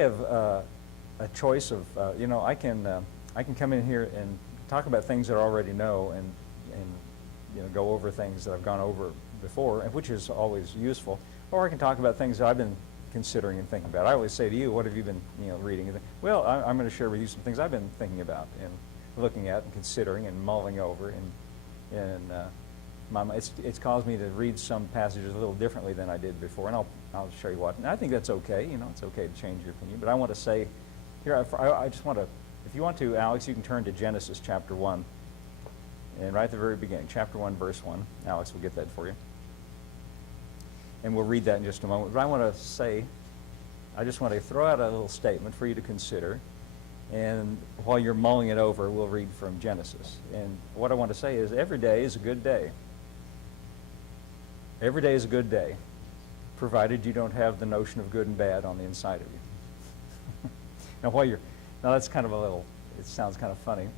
have a choice of, I can come in here and talk about things that I already know and go over things that I've gone over before, and which is always useful. Or I can talk about things that I've been considering and thinking about. I always say to you, what have you been reading? Well, I'm going to share with you some things I've been thinking about and looking at and considering and mulling over. And it's caused me to read some passages a little differently than I did before, and I'll show you what. And I think that's okay. It's okay to change your opinion. But I want to say here, I just want to, if you want to, Alex, you can turn to Genesis chapter 1. And right at the very beginning, chapter 1, verse 1. Alex will get that for you. And we'll read that in just a moment. But I want to say, I just want to throw out a little statement for you to consider. And while you're mulling it over, we'll read from Genesis. And what I want to say is, every day is a good day. Every day is a good day, provided you don't have the notion of good and bad on the inside of you. Now that's kind of it sounds kind of funny,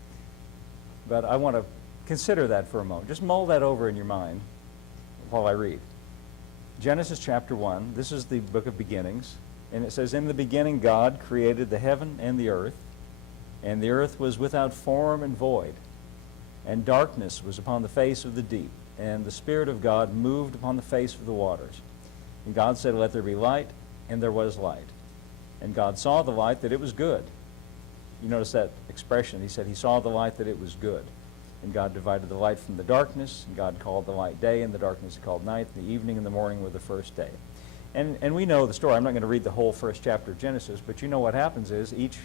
but I want to consider that for a moment. Just mull that over in your mind while I read. Genesis chapter 1, this is the book of beginnings, and it says, "In the beginning God created the heaven and the earth was without form and void, and darkness was upon the face of the deep, and the Spirit of God moved upon the face of the waters. And God said, Let there be light, and there was light. And God saw the light, that it was good." You notice that expression. He said he saw the light, that it was good. And God divided the light from the darkness, and God called the light day, and the darkness he called night. The evening and the morning were the first day. And we know the story. I'm not going to read the whole first chapter of Genesis, but you know what happens is each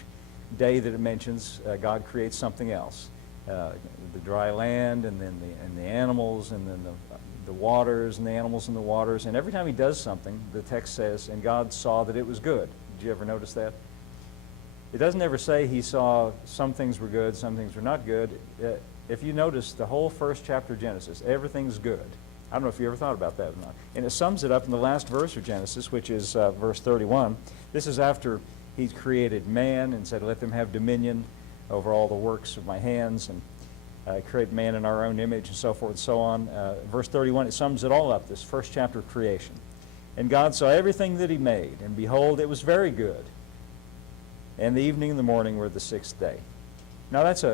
day that it mentions, God creates something else. The dry land, and then the animals, and then the waters, and the animals in the waters. And every time he does something, the text says, "And God saw that it was good." Did you ever notice that? It doesn't ever say he saw some things were good, some things were not good. If you notice the whole first chapter of Genesis, everything's good. I don't know if you ever thought about that or not. And it sums it up in the last verse of Genesis, which is verse 31. This is after he created man and said, "Let them have dominion over all the works of my hands," and create man in our own image, and so forth and so on. Verse 31, it sums it all up, this first chapter of creation. "And God saw everything that he made, and behold, it was very good. And the evening and the morning were the sixth day." Now that's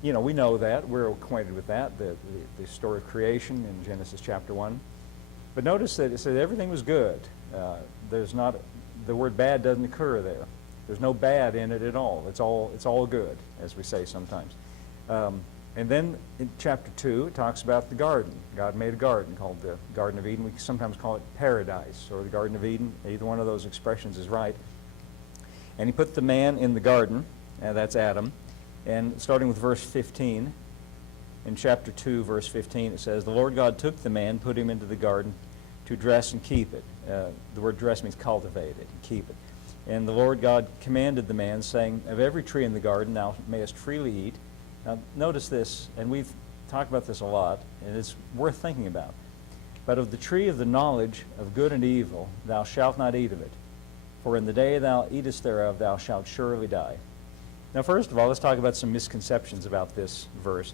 we know that. We're acquainted with that, the story of creation in Genesis chapter 1. But notice that it says everything was good. The word bad doesn't occur there. There's no bad in it at all. It's all good, as we say sometimes. And then in chapter 2, it talks about the garden. God made a garden called the Garden of Eden. We sometimes call it paradise or the Garden of Eden. Either one of those expressions is right. And he put the man in the garden, and that's Adam. And starting with verse 15, in chapter 2, verse 15, it says, "The Lord God took the man, put him into the garden to dress and keep it." The word dress means cultivate it and keep it. "And the Lord God commanded the man, saying, Of every tree in the garden thou mayest freely eat." Now notice this, and we've talked about this a lot, and it's worth thinking about. "But of the tree of the knowledge of good and evil thou shalt not eat of it, for in the day thou eatest thereof thou shalt surely die." Now first of all, let's talk about some misconceptions about this verse.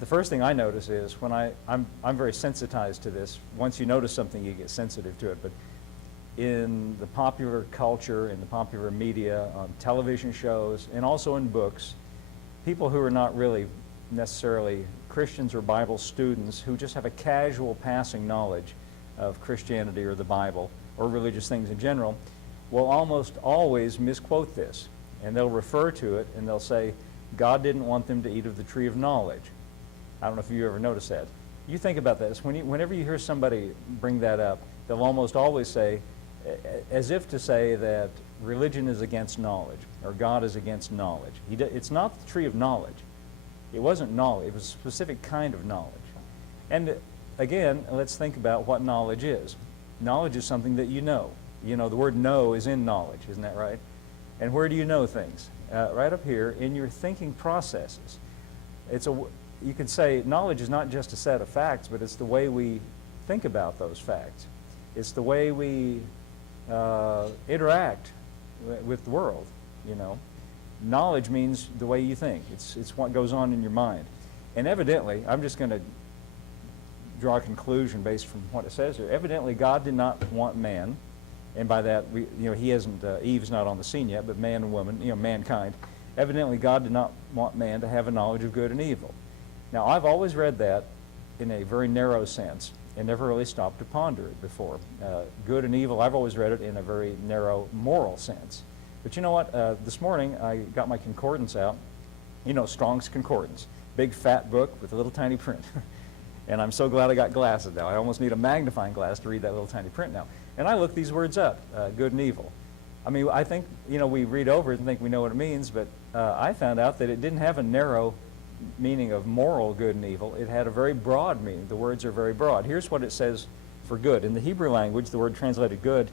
The first thing I notice is when I'm very sensitized to this. Once you notice something, you get sensitive to it. But in the popular culture, in the popular media, on television shows, and also in books, people who are not really necessarily Christians or Bible students, who just have a casual passing knowledge of Christianity or the Bible or religious things in general, will almost always misquote this. And they'll refer to it and they'll say, God didn't want them to eat of the tree of knowledge. I don't know if you ever noticed that. You think about this. Whenever you hear somebody bring that up, they'll almost always say, as if to say that religion is against knowledge or God is against knowledge. It's not the tree of knowledge. It wasn't knowledge. It was a specific kind of knowledge. And again, let's think about what knowledge is. Knowledge is something that you know. You know, the word know is in knowledge, isn't that right? And where do you know things? Right up here in your thinking processes. You could say knowledge is not just a set of facts, but it's the way we think about those facts. It's the way we interact with the world, you know. Knowledge means the way you think. It's what goes on in your mind. And evidently, I'm just going to draw a conclusion based from what it says here. Evidently, God did not want man And by that, he isn't, Eve's not on the scene yet, but man and woman, mankind. Evidently, God did not want man to have a knowledge of good and evil. Now, I've always read that in a very narrow sense and never really stopped to ponder it before. Good and evil, I've always read it in a very narrow moral sense. But you know what? This morning, I got my concordance out. Strong's Concordance. Big fat book with a little tiny print. And I'm so glad I got glasses now. I almost need a magnifying glass to read that little tiny print now. And I looked these words up, good and evil. I mean, I think, we read over it and think we know what it means, but I found out that it didn't have a narrow meaning of moral good and evil. It had a very broad meaning. The words are very broad. Here's what it says for good. In the Hebrew language, the word translated good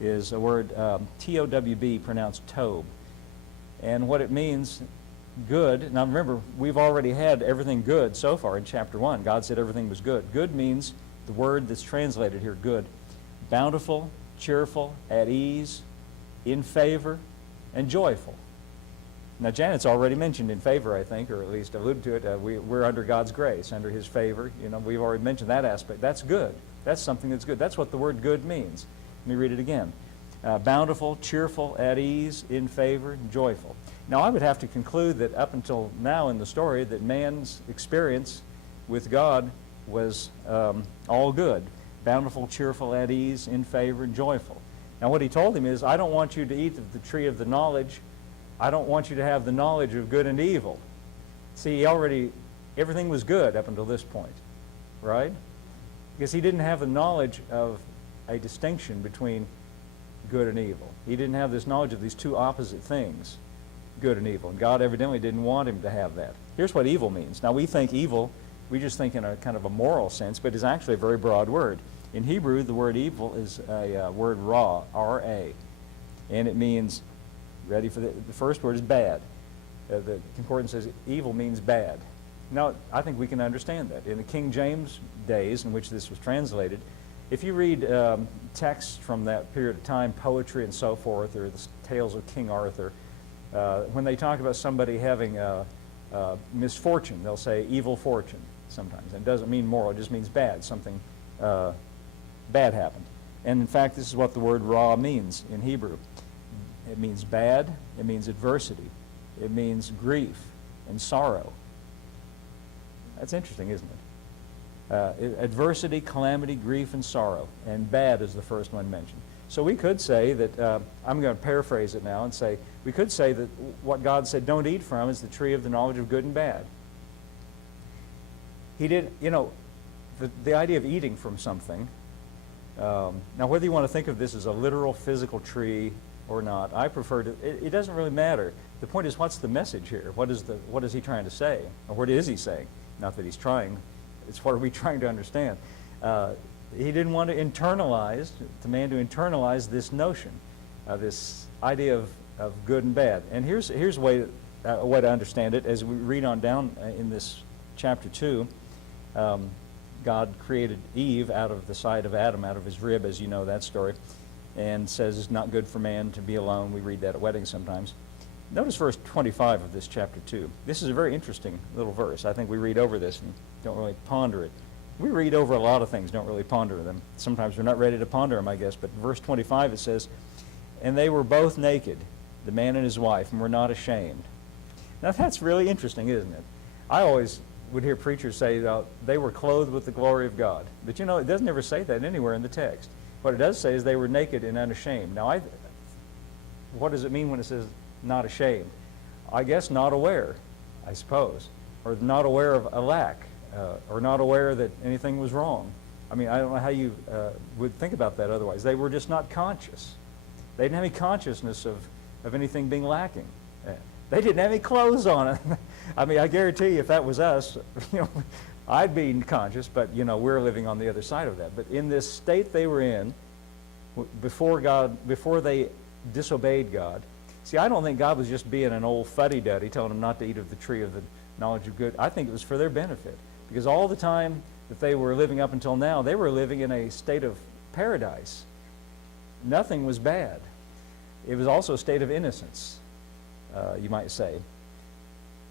is a word T-O-W-B, pronounced tob. And what it means, good, now remember, we've already had everything good so far in chapter 1. God said everything was good. Good means the word that's translated here, good, bountiful, cheerful, at ease, in favor, and joyful. Now, Janet's already mentioned in favor, I think, or at least alluded to it. We're under God's grace, under His favor. We've already mentioned that aspect. That's good. That's something that's good. That's what the word good means. Let me read it again. Bountiful, cheerful, at ease, in favor, and joyful. Now, I would have to conclude that up until now in the story that man's experience with God was all good. Bountiful, cheerful, at ease, in favor, and joyful. Now, what He told him is, I don't want you to eat of the tree of the knowledge. I don't want you to have the knowledge of good and evil. See, everything was good up until this point, right? Because he didn't have the knowledge of a distinction between good and evil. He didn't have this knowledge of these two opposite things, good and evil. And God evidently didn't want him to have that. Here's what evil means. Now, we think evil, we just think in a kind of a moral sense, but it's actually a very broad word. In Hebrew, the word evil is a word ra, R-A, and it means, ready for the first word is bad. The concordance says evil means bad. Now, I think we can understand that. In the King James days in which this was translated, if you read texts from that period of time, poetry and so forth, or the tales of King Arthur, when they talk about somebody having misfortune, they'll say evil fortune sometimes. And it doesn't mean moral, it just means bad. Something bad happened. And in fact, this is what the word ra means in Hebrew. It means bad, it means adversity, it means grief and sorrow. That's interesting, isn't it? Adversity, calamity, grief, and sorrow. And bad is the first one mentioned. So we could say that, I'm going to paraphrase it now and say, we could say that what God said don't eat from is the tree of the knowledge of good and bad. He did, the idea of eating from something, now whether you want to think of this as a literal physical tree or not, I prefer to, it doesn't really matter. The point is, what's the message here? What is he trying to say? Or what is he saying? Not that he's trying, it's what are we trying to understand? He didn't want to internalize, the man to internalize this notion, this idea of good and bad. And here's a way to understand it. As we read on down in this chapter 2, God created Eve out of the side of Adam, out of his rib, as you know that story, and says it's not good for man to be alone. We read that at weddings sometimes. Notice verse 25 of this chapter 2. This is a very interesting little verse. I think we read over this and don't really ponder it. We read over a lot of things, don't really ponder them. Sometimes we're not ready to ponder them, I guess. But in verse 25 it says, and they were both naked, the man and his wife, and were not ashamed. Now that's really interesting, isn't it? I always would hear preachers say they were clothed with the glory of God. But it doesn't ever say that anywhere in the text. What it does say is they were naked and unashamed. Now, what does it mean when it says not ashamed? I guess not aware, I suppose, or not aware of a lack, or not aware that anything was wrong. I mean, I don't know how you would think about that otherwise. They were just not conscious. They didn't have any consciousness of anything being lacking. They didn't have any clothes on. I mean, I guarantee you if that was us, I'd be conscious, but we're living on the other side of that. But in this state they were in, before they disobeyed God. See, I don't think God was just being an old fuddy-duddy telling them not to eat of the tree of the knowledge of good. I think it was for their benefit. Because all the time that they were living up until now, they were living in a state of paradise. Nothing was bad. It was also a state of innocence, you might say.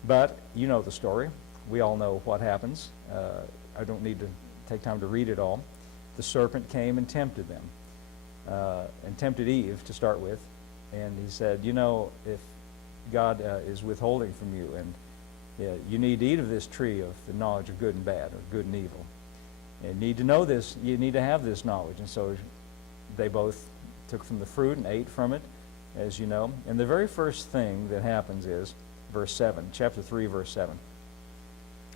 But you know the story. We all know what happens. I don't need to take time to read it all. The serpent came and tempted them. and tempted Eve to start with. And he said, you know, if God is withholding from you, and you need to eat of this tree of the knowledge of good and bad, or good and evil. And you need to know this, you need to have this knowledge. And so they both took from the fruit and ate from it, as you know. And the very first thing that happens is, verse 7, chapter 3, verse 7.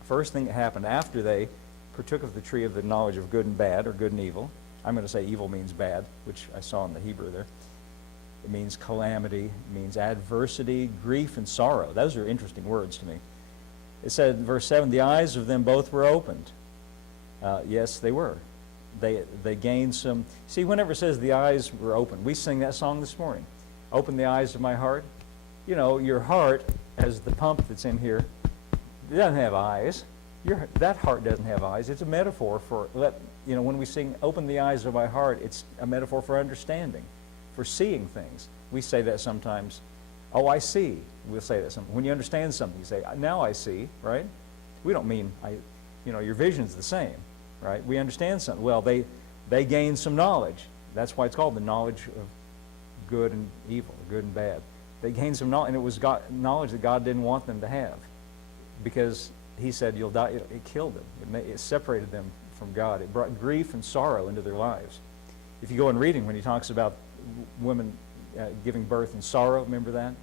First thing that happened after they partook of the tree of the knowledge of good and bad, or good and evil. I'm going to say evil means bad, which I saw in the Hebrew there. It means calamity, it means adversity, grief, and sorrow. Those are interesting words to me. It said in verse 7, the eyes of them both were opened. Yes, they were. They gained some... See, whenever it says the eyes were opened, we sing that song this morning. Open the eyes of my heart. You know, your heart, as the pump that's in here, it doesn't have eyes. That heart doesn't have eyes. It's a metaphor for, when we sing, open the eyes of my heart, it's a metaphor for understanding, for seeing things. We say that sometimes. Oh, I see. We'll say that sometimes. When you understand something, you say, now I see, right? We don't mean, your vision's the same, right? We understand something. Well, they gained some knowledge. That's why it's called the knowledge of good and evil, good and bad. They gained some knowledge, and it was knowledge that God didn't want them to have, because he said, you'll die. It killed them. It separated them from God. It brought grief and sorrow into their lives. If you go in reading, when he talks about women giving birth in sorrow, remember that?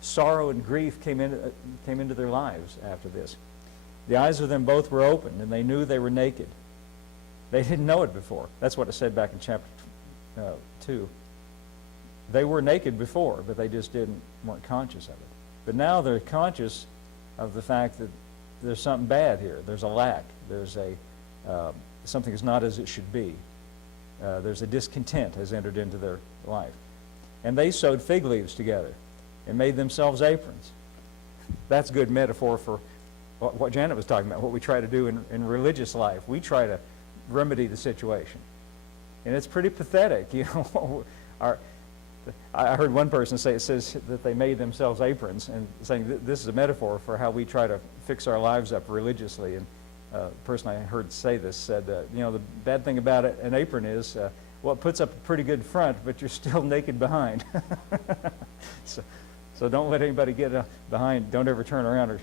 Sorrow and grief came into their lives after this. The eyes of them both were opened, and they knew they were naked. They didn't know it before. That's what it said back in chapter 2. They were naked before, but they just weren't conscious of it. But now they're conscious of the fact that there's something bad here. There's a lack. There's something is not as it should be. There's a discontent has entered into their life. And they sewed fig leaves together and made themselves aprons. That's a good metaphor for what Janet was talking about, what we try to do in religious life. We try to remedy the situation. And it's pretty pathetic, I heard one person say, it says that they made themselves aprons, and saying this is a metaphor for how we try to fix our lives up religiously. And the person I heard say this said, the bad thing about an apron is, well, it puts up a pretty good front, but you're still naked behind. So don't let anybody get behind. Don't ever turn around.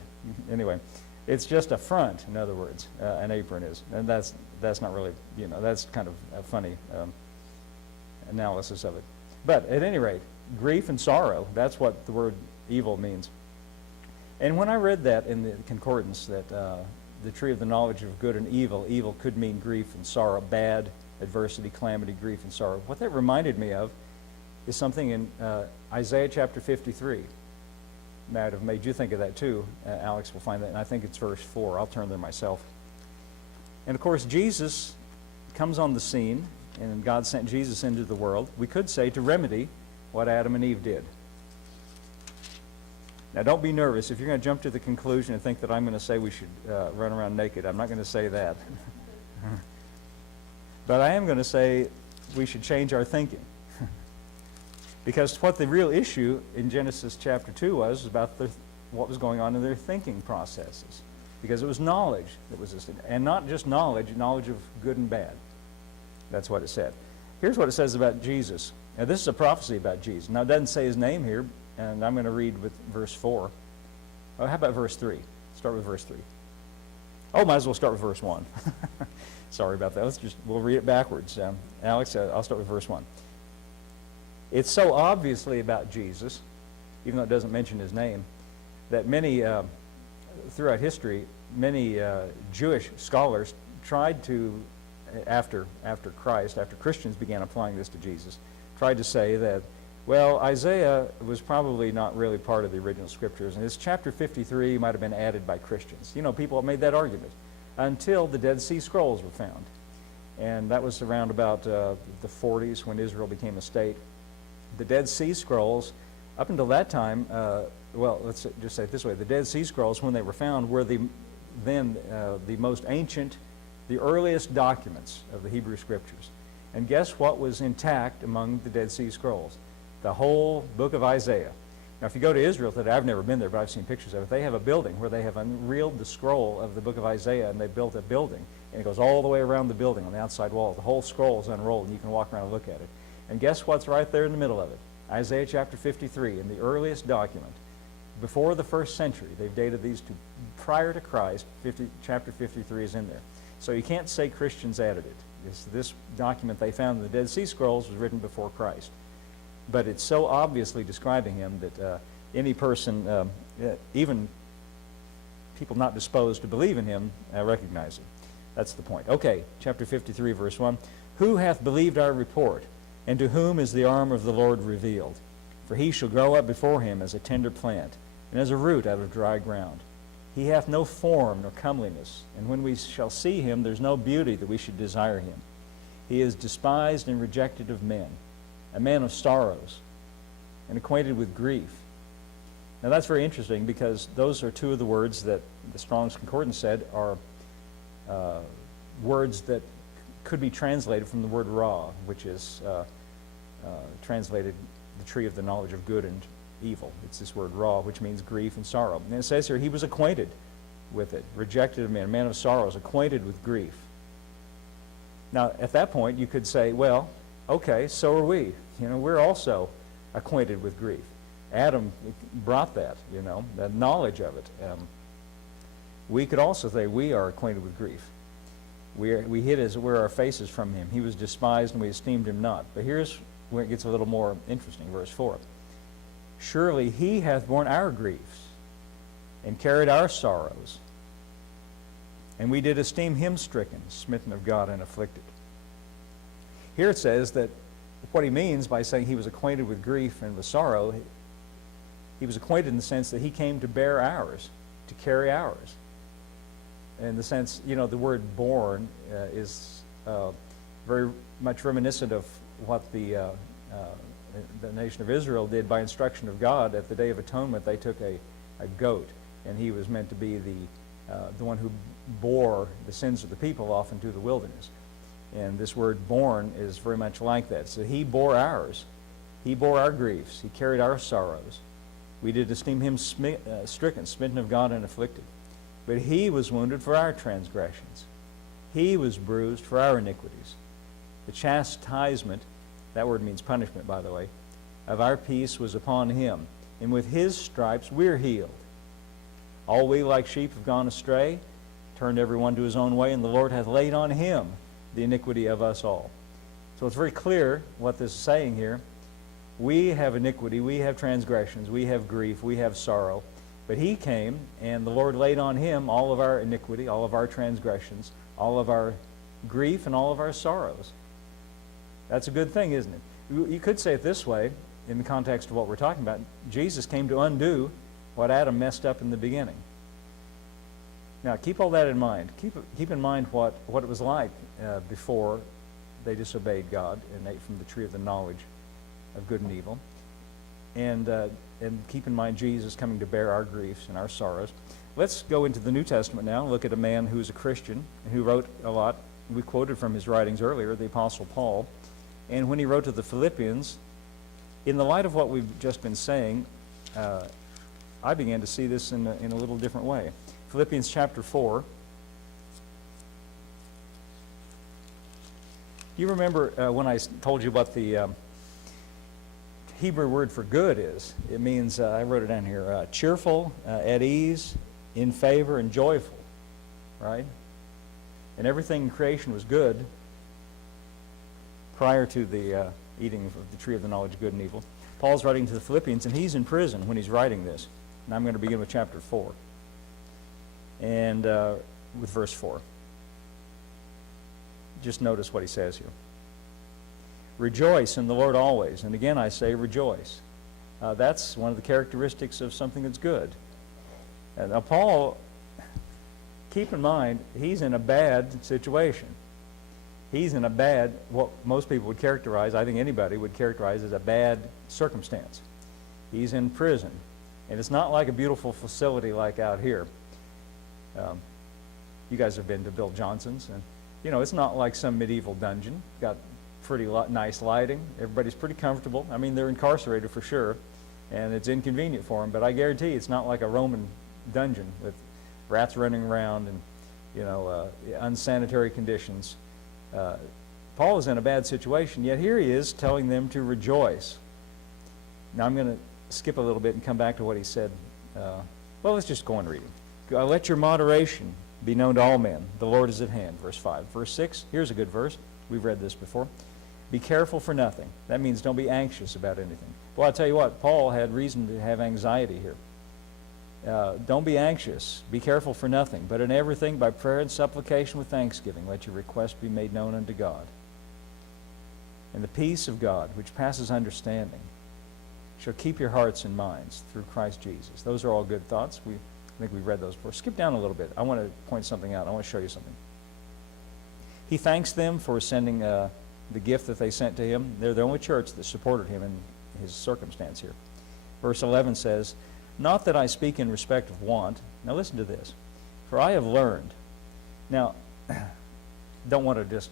Anyway, it's just a front, in other words, an apron is. And that's not really, that's kind of a funny analysis of it. But at any rate, grief and sorrow, that's what the word evil means. And when I read that in the concordance, that the tree of the knowledge of good and evil could mean grief and sorrow, bad, adversity, calamity, grief and sorrow. What that reminded me of is something in Isaiah chapter 53. Might have made you think of that too. Alex will find that, and I think it's verse 4. I'll turn there myself. And of course, Jesus comes on the scene, and God sent Jesus into the world, we could say, to remedy what Adam and Eve did. Now, don't be nervous. If you're going to jump to the conclusion and think that I'm going to say we should run around naked, I'm not going to say that. But I am going to say we should change our thinking. Because what the real issue in Genesis chapter 2 was about what was going on in their thinking processes. Because it was knowledge that was this, and not just knowledge of good and bad. That's what it said. Here's what it says about Jesus. Now, this is a prophecy about Jesus. Now, it doesn't say his name here, and I'm going to read with verse 4. Oh, how about verse 3? Start with verse 3. Oh, might as well start with verse 1. Sorry about that. We'll read it backwards. Alex, I'll start with verse 1. It's so obviously about Jesus, even though it doesn't mention his name, that many, throughout history, many Jewish scholars tried to, after Christians began applying this to Jesus, tried to say that, well, Isaiah was probably not really part of the original scriptures, and this chapter 53 might have been added by Christians. People have made that argument until the Dead Sea Scrolls were found. And that was around about the 40s when Israel became a state. The Dead Sea Scrolls, up until that time, well, let's just say it this way, the Dead Sea Scrolls, when they were found, were the most ancient, the earliest documents of the Hebrew Scriptures. And guess what was intact among the Dead Sea Scrolls? The whole book of Isaiah. Now, if you go to Israel today, I've never been there, but I've seen pictures of it. They have a building where they have unreeled the scroll of the book of Isaiah, and they built a building. And it goes all the way around the building on the outside wall. The whole scroll is unrolled, and you can walk around and look at it. And guess what's right there in the middle of it? Isaiah chapter 53, in the earliest document, before the first century. They've dated these to prior to Christ. Chapter 53 is in there. So you can't say Christians added it. This document they found in the Dead Sea Scrolls was written before Christ. But it's so obviously describing him that any person, even people not disposed to believe in him, recognize him. That's the point. Okay, chapter 53, verse 1. Who hath believed our report? And to whom is the arm of the Lord revealed? For he shall grow up before him as a tender plant, and as a root out of dry ground. He hath no form nor comeliness, and when we shall see him, there's no beauty that we should desire him. He is despised and rejected of men, a man of sorrows, and acquainted with grief. Now that's very interesting, because those are two of the words that the Strong's Concordance said are words that could be translated from the word ra, which is translated the tree of the knowledge of good and evil. It's this word ra, which means grief and sorrow. And it says here, he was acquainted with it, rejected of men, a man of sorrows, acquainted with grief. Now, at that point, you could say, well, okay, so are we. We're also acquainted with grief. Adam brought that, that knowledge of it. We could also say we are acquainted with grief. We hid as it were our faces from him. He was despised and we esteemed him not. But here's where it gets a little more interesting, verse 4. Surely he hath borne our griefs and carried our sorrows, and we did esteem him stricken, smitten of God, and afflicted. Here it says that what he means by saying he was acquainted with grief and with sorrow, he was acquainted in the sense that he came to bear ours, to carry ours. In the sense, the word born is very much reminiscent of what the nation of Israel did by instruction of God. At the Day of Atonement, they took a goat, and he was meant to be the one who bore the sins of the people off into the wilderness. And this word born is very much like that. So he bore ours. He bore our griefs. He carried our sorrows. We did esteem him stricken, smitten of God, and afflicted. But he was wounded for our transgressions. He was bruised for our iniquities. The chastisement, that word means punishment, by the way, of our peace was upon him. And with his stripes we're healed. All we like sheep have gone astray, turned every one to his own way, and the Lord hath laid on him the iniquity of us all. So it's very clear what this is saying here. We have iniquity, we have transgressions, we have grief, we have sorrow. But he came, and the Lord laid on him all of our iniquity, all of our transgressions, all of our grief, and all of our sorrows. That's a good thing, isn't it? You could say it this way, in the context of what we're talking about. Jesus came to undo what Adam messed up in the beginning. Now, keep all that in mind. Keep in mind what it was like before they disobeyed God and ate from the tree of the knowledge of good and evil. And keep in mind Jesus coming to bear our griefs and our sorrows. Let's go into the New Testament now and look at a man who's a Christian and who wrote a lot. We quoted from his writings earlier, the Apostle Paul. And when he wrote to the Philippians, in the light of what we've just been saying, I began to see this in a little different way. Philippians chapter 4. You remember when I told you what the Hebrew word for good is? It means, I wrote it down here, cheerful, at ease, in favor, and joyful, right? And everything in creation was good prior to the eating of the tree of the knowledge of good and evil. Paul's writing to the Philippians, and he's in prison when he's writing this. And I'm going to begin with chapter 4. And with verse 4. Just notice what he says here. Rejoice in the Lord always. And again I say rejoice. That's one of the characteristics of something that's good. Now Paul, keep in mind, he's in a bad situation. He's in a bad, what most people would characterize, I think anybody would characterize as a bad circumstance. He's in prison. And it's not like a beautiful facility like out here. You guys have been to Bill Johnson's, and it's not like some medieval dungeon. Got pretty nice lighting. Everybody's pretty comfortable. I mean, they're incarcerated for sure, and it's inconvenient for them, but I guarantee it's not like a Roman dungeon with rats running around and unsanitary conditions. Paul is in a bad situation, yet here he is telling them to rejoice. Now I'm going to skip a little bit and come back to what he said. Well, let's just go on reading. Let your moderation be known to all men. The Lord is at hand, verse 5. Verse 6, here's a good verse. We've read this before. Be careful for nothing. That means don't be anxious about anything. Well, I'll tell you what, Paul had reason to have anxiety here. Don't be anxious. Be careful for nothing. But in everything, by prayer and supplication with thanksgiving, let your requests be made known unto God. And the peace of God, which passes understanding, shall keep your hearts and minds through Christ Jesus. Those are all good thoughts. I think we've read those before. Skip down a little bit. I want to point something out. I want to show you something. He thanks them for sending the gift that they sent to him. They're the only church that supported him in his circumstance here. Verse 11 says, not that I speak in respect of want. Now listen to this. For I have learned. Now, don't want to just,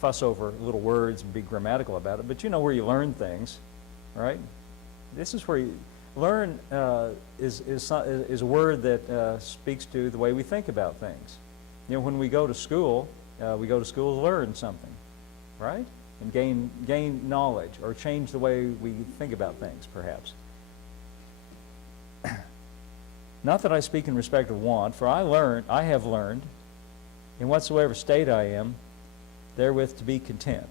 fuss over little words and be grammatical about it, but you know where you learn things, right? This is where you learn is a word that speaks to the way we think about things. When we go to school to learn something, right? And gain knowledge or change the way we think about things, perhaps. Not that I speak in respect of want, for I have learned, in whatsoever state I am, therewith to be content.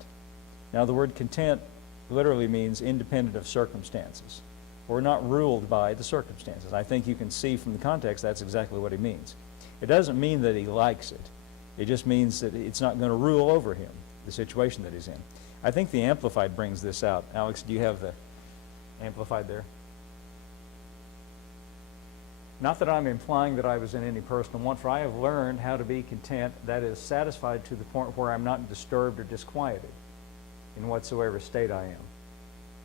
Now the word content literally means independent of circumstances, or not ruled by the circumstances. I think you can see from the context that's exactly what he means. It doesn't mean that he likes it. It just means that it's not going to rule over him, the situation that he's in. I think the Amplified brings this out. Alex, do you have the Amplified there? Not that I'm implying that I was in any personal want, for I have learned how to be content, that is, satisfied to the point where I'm not disturbed or disquieted in whatsoever state I am.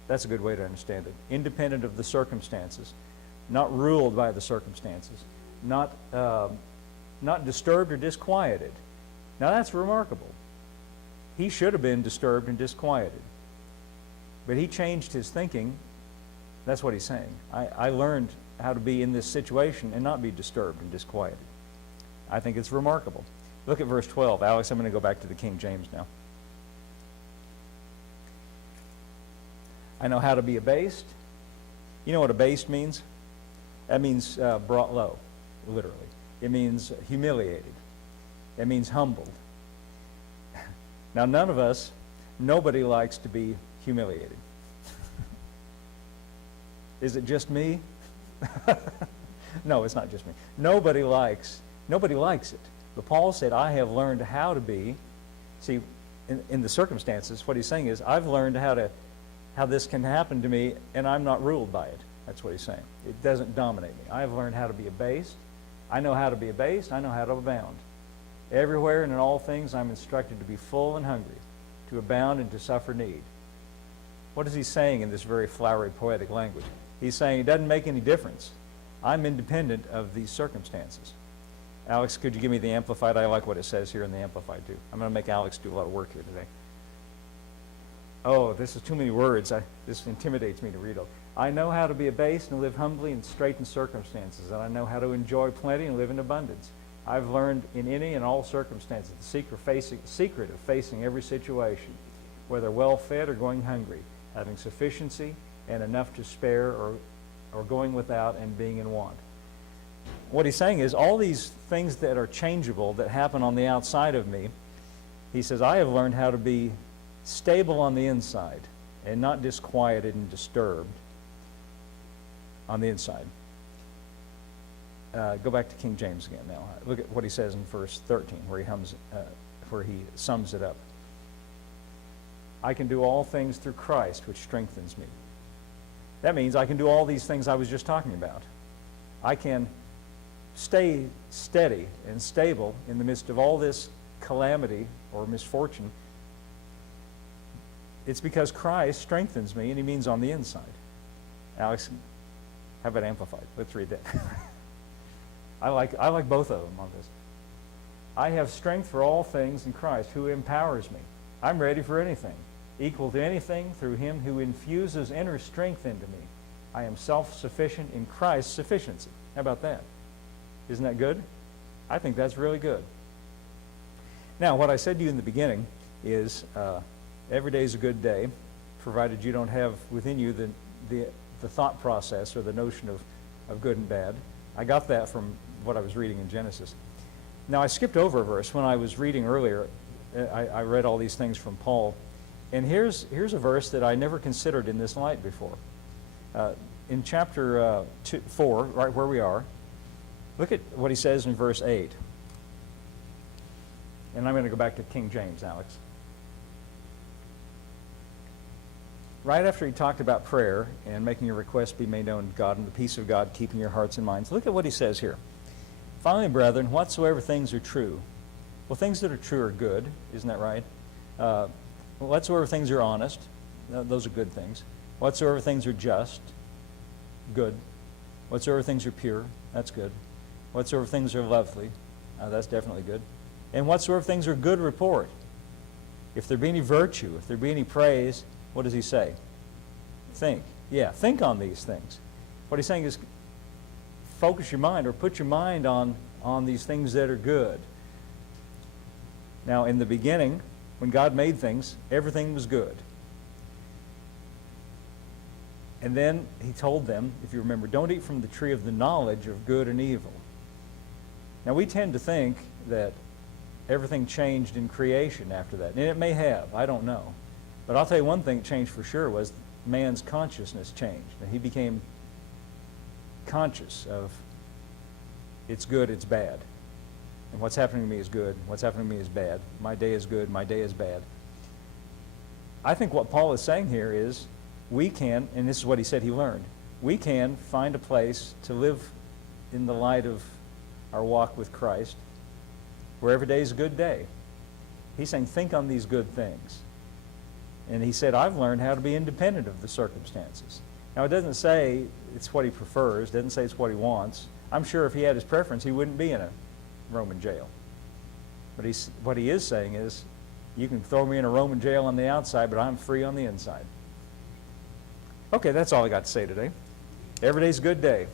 That's a good way to understand it. Independent of the circumstances, not ruled by the circumstances, not disturbed or disquieted. Now that's remarkable. He should have been disturbed and disquieted. But he changed his thinking. That's what he's saying. I learned how to be in this situation and not be disturbed and disquieted. I think it's remarkable. Look at verse 12. Alex, I'm going to go back to the King James now. I know how to be abased. You know what abased means? That means brought low, literally. It means humiliated. It means humbled. Now, nobody likes to be humiliated. Is it just me? No, it's not just me. Nobody likes it. But Paul said, I have learned how to be. See, in the circumstances, what he's saying is, I've learned how this can happen to me, and I'm not ruled by it. That's what he's saying. It doesn't dominate me. I have learned how to be abased. I know how to be abased. I know how to abound. Everywhere and in all things, I'm instructed to be full and hungry, to abound and to suffer need. What is he saying in this very flowery, poetic language? He's saying it doesn't make any difference. I'm independent of these circumstances. Alex, could you give me the Amplified? I like what it says here in the Amplified, too. I'm going to make Alex do a lot of work here today. Oh, this is too many words. This intimidates me to read it. I know how to be abased and live humbly in straitened circumstances, and I know how to enjoy plenty and live in abundance. I've learned in any and all circumstances the secret of facing every situation, whether well-fed or going hungry, having sufficiency and enough to spare, or going without and being in want. What he's saying is all these things that are changeable, that happen on the outside of me, he says, I have learned how to be stable on the inside and not disquieted and disturbed on the inside. Go back to King James again now. Look at what he says in verse 13, where he sums it up. I can do all things through Christ, which strengthens me. That means I can do all these things I was just talking about. I can stay steady and stable in the midst of all this calamity or misfortune. It's because Christ strengthens me, and he means on the inside. Alex, how about Amplified? Let's read that. I like both of them on this. I have strength for all things in Christ, who empowers me. I'm ready for anything, equal to anything through him who infuses inner strength into me. I am self-sufficient in Christ's sufficiency. How about that? Isn't that good? I think that's really good. Now, what I said to you in the beginning is every day is a good day, provided you don't have within you the thought process or the notion of good and bad. I got that from what I was reading in Genesis. Now, I skipped over a verse. When I was reading earlier, I read all these things from Paul. And here's a verse that I never considered in this light before. In chapter 4, right where we are, look at what he says in verse 8. And I'm going to go back to King James, Alex. Right after he talked about prayer and making your requests be made known to God and the peace of God keeping your hearts and minds, look at what he says here. Finally, brethren, whatsoever things are true. Well, things that are true are good, isn't that right? Whatsoever things are honest, those are good things. Whatsoever things are just, good. Whatsoever things are pure, that's good. Whatsoever things are lovely, that's definitely good. And whatsoever things are good report. If there be any virtue, if there be any praise, what does he say? Think. Yeah, think on these things. What he's saying is focus your mind or put your mind on these things that are good. Now, in the beginning, when God made things, everything was good. And then he told them, if you remember, don't eat from the tree of the knowledge of good and evil. Now, we tend to think that everything changed in creation after that. And it may have, I don't know. But I'll tell you one thing that changed for sure was man's consciousness changed. And he became conscious of it's good, it's bad. And what's happening to me is good, what's happening to me is bad. My day is good, my day is bad. I think what Paul is saying here is we can, and this is what he said he learned, we can find a place to live in the light of our walk with Christ where every day is a good day. He's saying think on these good things. And he said, I've learned how to be independent of the circumstances. Now, it doesn't say it's what he prefers, doesn't say it's what he wants. I'm sure if he had his preference, he wouldn't be in a Roman jail. But what he is saying is, you can throw me in a Roman jail on the outside, but I'm free on the inside. Okay, that's all I got to say today. Every day's a good day.